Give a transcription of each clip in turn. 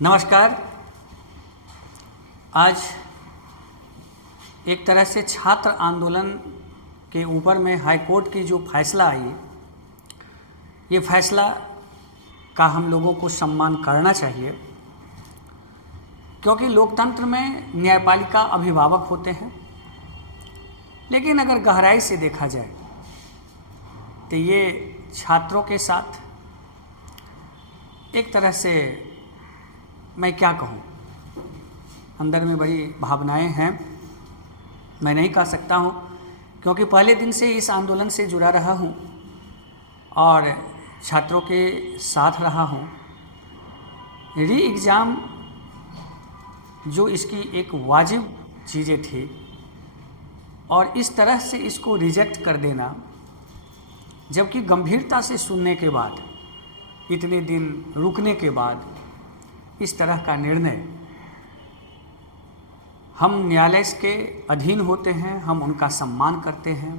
नमस्कार। आज एक तरह से छात्र आंदोलन के ऊपर में हाई कोर्ट की जो फैसला आई, ये फैसला का हम लोगों को सम्मान करना चाहिए, क्योंकि लोकतंत्र में न्यायपालिका अभिभावक होते हैं। लेकिन अगर गहराई से देखा जाए तो ये छात्रों के साथ एक तरह से, मैं क्या कहूँ, अंदर में बड़ी भावनाएं हैं। मैं नहीं कह सकता हूँ, क्योंकि पहले दिन से इस आंदोलन से जुड़ा रहा हूँ और छात्रों के साथ रहा हूँ। री एग्ज़ाम जो इसकी एक वाजिब चीज़ें थी, और इस तरह से इसको रिजेक्ट कर देना, जबकि गंभीरता से सुनने के बाद, इतने दिन रुकने के बाद इस तरह का निर्णय, हम न्यायालय के अधीन होते हैं, हम उनका सम्मान करते हैं।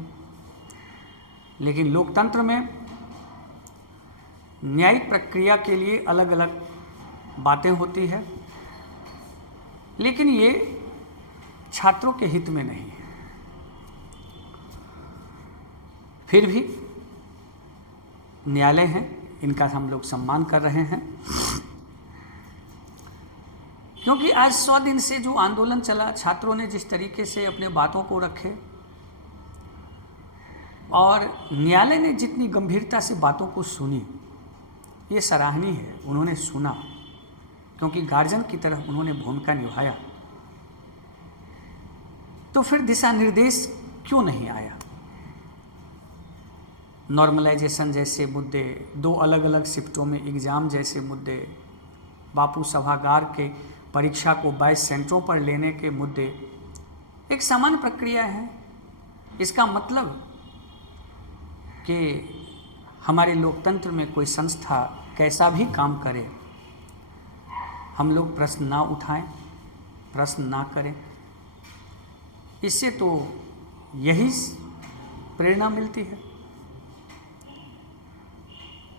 लेकिन लोकतंत्र में न्यायिक प्रक्रिया के लिए अलग अलग बातें होती है, लेकिन ये छात्रों के हित में नहीं है। फिर भी न्यायालय हैं, इनका हम लोग सम्मान कर रहे हैं, क्योंकि आज 100 दिन से जो आंदोलन चला, छात्रों ने जिस तरीके से अपने बातों को रखे और न्यायालय ने जितनी गंभीरता से बातों को सुनी, ये सराहनीय है। उन्होंने सुना, क्योंकि गार्जियन की तरह उन्होंने भूमिका निभाया। तो फिर दिशा निर्देश क्यों नहीं आया? नॉर्मलाइजेशन जैसे मुद्दे, 2 अलग अलग शिफ्टों में एग्ज़ाम जैसे मुद्दे, बापू सभागार के परीक्षा को 22 सेंटरों पर लेने के मुद्दे एक सामान्य प्रक्रिया है। इसका मतलब कि हमारे लोकतंत्र में कोई संस्था कैसा भी काम करे, हम लोग प्रश्न ना उठाएं, प्रश्न ना करें। इससे तो यही प्रेरणा मिलती है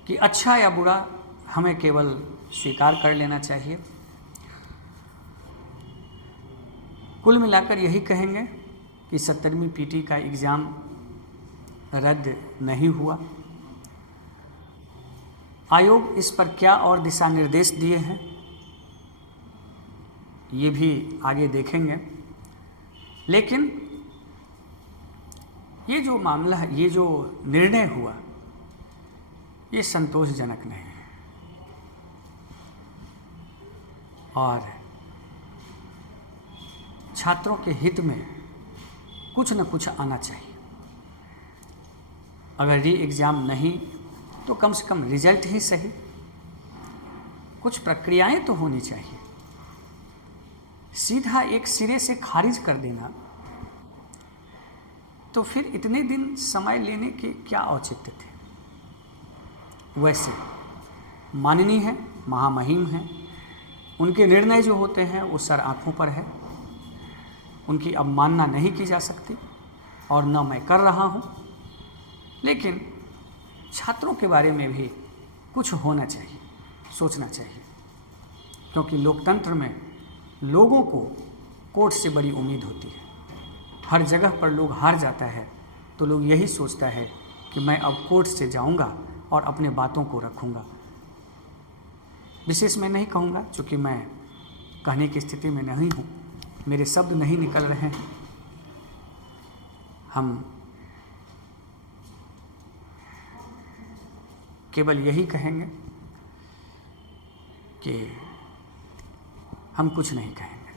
कि अच्छा या बुरा हमें केवल स्वीकार कर लेना चाहिए। कुल मिलाकर यही कहेंगे कि 70वीं पीटी का एग्ज़ाम रद्द नहीं हुआ। आयोग इस पर क्या और दिशा निर्देश दिए हैं, ये भी आगे देखेंगे। लेकिन ये जो मामला है, ये जो निर्णय हुआ, ये संतोषजनक नहीं है और छात्रों के हित में कुछ न कुछ आना चाहिए। अगर री एग्ज़ाम नहीं तो कम से कम रिजल्ट ही सही, कुछ प्रक्रियाएं तो होनी चाहिए। सीधा एक सिरे से खारिज कर देना, तो फिर इतने दिन समय लेने के क्या औचित्य थे? वैसे माननीय है, महामहिम हैं, उनके निर्णय जो होते हैं वो सर आँखों पर है, उनकी अवमानना नहीं की जा सकती और न मैं कर रहा हूँ। लेकिन छात्रों के बारे में भी कुछ होना चाहिए, सोचना चाहिए, क्योंकि लोकतंत्र में लोगों को कोर्ट से बड़ी उम्मीद होती है। हर जगह पर लोग हार जाता है तो लोग यही सोचता है कि मैं अब कोर्ट से जाऊंगा और अपने बातों को रखूंगा। विशेष मैं नहीं कहूँगा, चूँकि मैं कहने की स्थिति में नहीं हूँ, मेरे शब्द नहीं निकल रहे हैं। हम केवल यही कहेंगे कि हम कुछ नहीं कहेंगे।